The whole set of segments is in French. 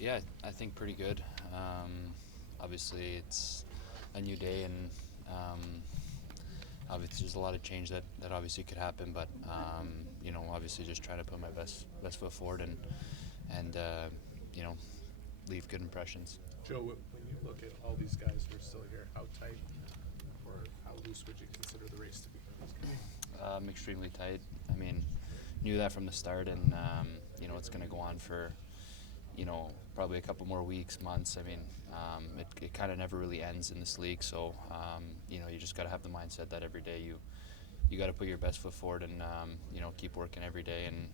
Yeah, I think pretty good. Obviously, it's a new day, and obviously there's a lot of change that obviously could happen. But obviously just trying to put my best foot forward and you know, leave good impressions. Joe, when you look at all these guys who are still here, how tight or how loose would you consider the race to be for these guys? Extremely tight. I mean, knew that from the start, and it's going to go on for probably a couple more weeks, months. I mean, it kind of never really ends in this league. So you just got to have the mindset that every day you got to put your best foot forward and keep working every day, and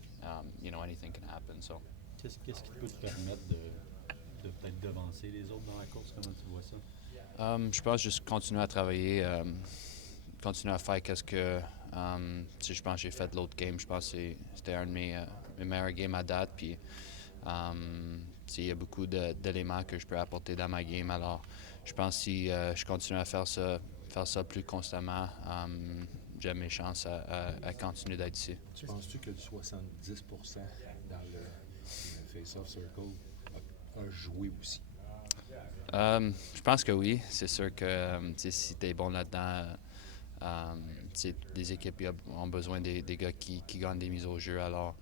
anything can happen. So. Qu'est-ce qui peut te permettre de peut-être devancer les autres dans la course? Comment tu vois ça? Je pense juste continuer à travailler, continuer à faire qu'est-ce que je pense que j'ai fait l'autre game. Je pense que c'était un de mes meilleurs games à date. Puis il y a beaucoup d'éléments que je peux apporter dans ma game. Alors je pense que si je continue à faire ça plus constamment, j'ai mes chances à continuer d'être ici. Penses-tu que le 70% dans le face-off circle a joué aussi? Je pense que oui. C'est sûr que si tu es bon là-dedans, les équipes ont besoin des gars qui gagnent des mises au jeu. Alors,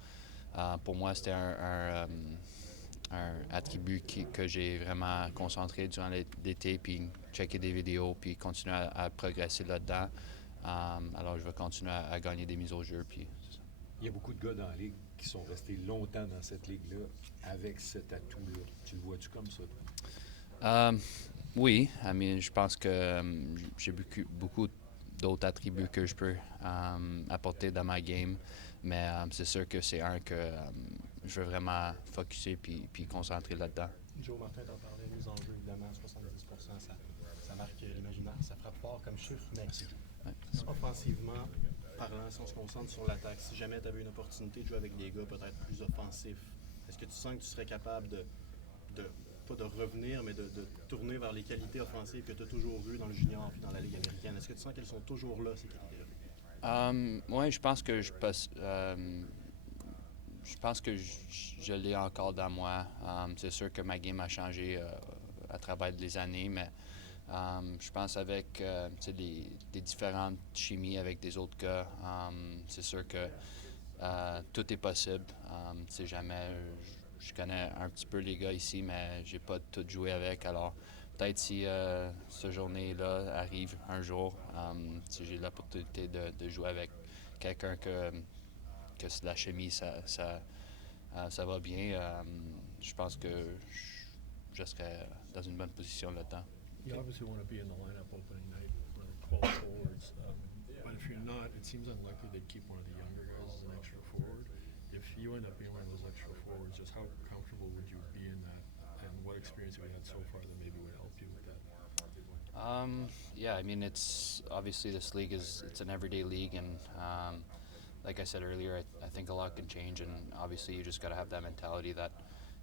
pour moi, c'était un attribut que j'ai vraiment concentré durant l'été, puis checker des vidéos, puis continuer à progresser là-dedans. Alors, je vais continuer à gagner des mises au jeu. Puis, il y a beaucoup de gars dans la ligue qui sont restés longtemps dans cette ligue-là avec cet atout-là. Tu le vois-tu comme ça? Oui, je pense que j'ai beaucoup d'autres attributs que je peux apporter dans ma game, mais c'est sûr que c'est un que je veux vraiment focusser puis concentrer là-dedans. Joe Martin t'en parlait, les enjeux évidemment, 70%, ça marque l'imaginaire, ça frappe fort comme chiffre, mais offensivement parlant, si on se concentre sur l'attaque, si jamais tu avais une opportunité de jouer avec des gars peut-être plus offensifs, est-ce que tu sens que tu serais capable pas de revenir, mais de tourner vers les qualités offensives que tu as toujours vues dans le junior et dans la Ligue américaine? Est-ce que tu sens qu'elles sont toujours là, ces qualités-là? Oui, je pense que je l'ai encore dans moi. C'est sûr que ma game a changé à travers les années, mais je pense avec des différentes chimies avec des autres gars, c'est sûr que tout est possible. Jamais, je connais un petit peu les gars ici, mais j'ai pas tout joué avec. Alors peut-être si cette journée-là arrive un jour, si j'ai l'opportunité de jouer avec quelqu'un que la chimie, ça va bien, je pense que je serai dans une bonne position là-dedans. You obviously want to be in the lineup opening night, one of the 12 forwards. But if you're not, it seems unlikely they'd keep one of the younger guys as an extra forward. If you end up being one of those extra forwards, just how comfortable would you be in that? And what experience have you had so far that maybe would help you with that? Yeah, it's obviously this league it's an everyday league, and like I said earlier, I think a lot can change, and obviously you just got to have that mentality that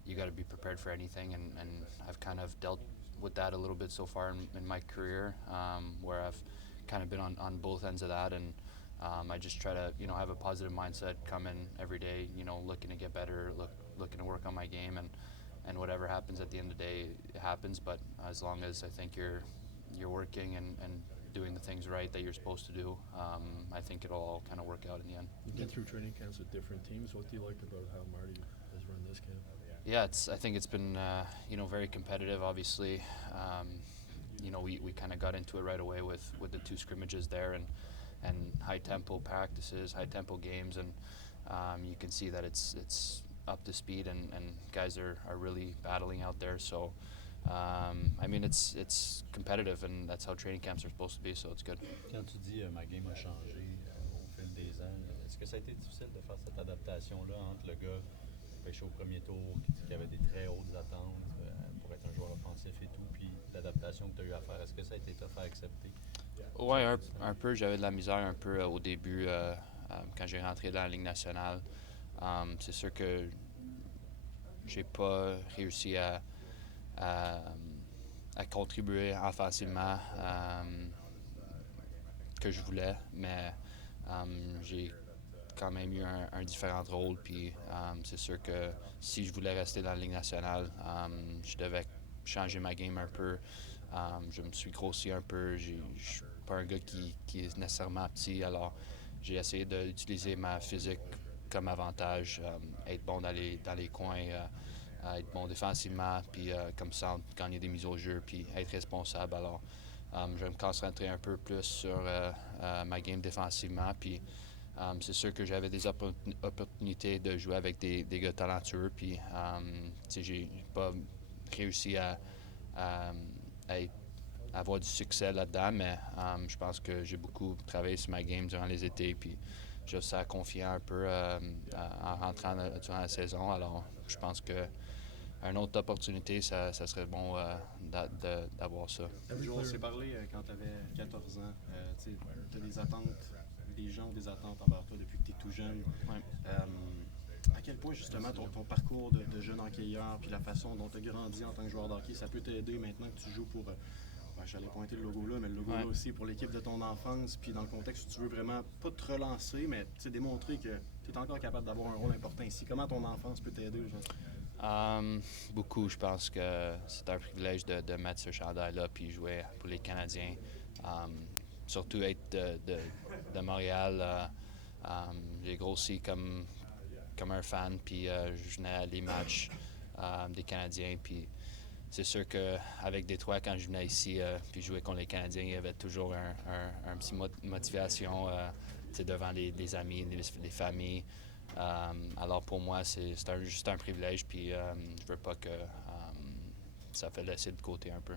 you got to be prepared for anything, and I've kind of dealt with that a little bit so far in my career, where I've kind of been on both ends of that, and I just try to have a positive mindset, come in every day, looking to get better, looking to work on my game, and whatever happens at the end of the day, it happens. But as long as I think you're working and doing the things right that you're supposed to do, I think it'll all kind of work out in the end. You get through training camps with different teams. What do you like about how Marty has run this camp? Yeah, I think it's been very competitive. Obviously, we kind of got into it right away with the two scrimmages there, and high tempo practices, high tempo games, and you can see that it's up to speed, and guys are really battling out there. So it's competitive, and that's how training camps are supposed to be. So it's good. Quand tu dis ma game a changé au fil des ans, est-ce que ça a été difficile de faire cette adaptation-là entre le gars pêché au premier tour, qui avait des très hautes attentes pour être un joueur offensif et tout, puis l'adaptation que tu as eu à faire, est-ce que ça a été tough à accepter? Ouais, un peu. J'avais de la misère un peu au début quand j'ai rentré dans la Ligue nationale. C'est sûr que j'ai pas réussi à contribuer offensivement que je voulais, mais j'ai quand même eu un différent rôle. Puis c'est sûr que si je voulais rester dans la Ligue nationale, je devais changer ma game un peu. Je me suis grossi un peu. Je suis pas un gars qui est nécessairement petit, alors j'ai essayé d'utiliser ma physique comme avantage, être bon dans les coins, être bon défensivement, puis comme ça, gagner des mises au jeu, puis être responsable. Alors, je vais me concentrer un peu plus sur ma game défensivement, puis c'est sûr que j'avais des opportunités de jouer avec des gars talentueux, puis j'ai pas réussi à avoir du succès là-dedans, mais je pense que j'ai beaucoup travaillé sur ma game durant les étés, puis je me sens confiant un peu en rentrant durant la saison. Alors, je pense que une autre opportunité, ça serait bon d'avoir ça. Joe, on s'est parlé quand tu avais 14 ans. Tu as des attentes, des gens ont des attentes envers toi depuis que tu es tout jeune. Ouais. À quel point, justement, ton parcours de jeune hockeyeur puis la façon dont tu as grandi en tant que joueur de hockey, ça peut t'aider maintenant que tu joues pour. J'allais pointer le logo là, mais le logo là aussi pour l'équipe de ton enfance, puis dans le contexte où tu veux vraiment pas te relancer, mais démontrer que tu es encore capable d'avoir un rôle important ici. Comment ton enfance peut t'aider aujourd'hui? Beaucoup, je pense que c'est un privilège de mettre ce chandail-là puis jouer pour les Canadiens. Surtout être de Montréal. J'ai grossi comme un fan, puis je venais à des matchs des Canadiens, puis c'est sûr qu'avec Détroit, quand je venais ici puis jouer contre les Canadiens, il y avait toujours un petit motivation devant les amis, les familles. Alors pour moi, c'est juste un privilège, puis je veux pas que ça fait laisser de côté un peu.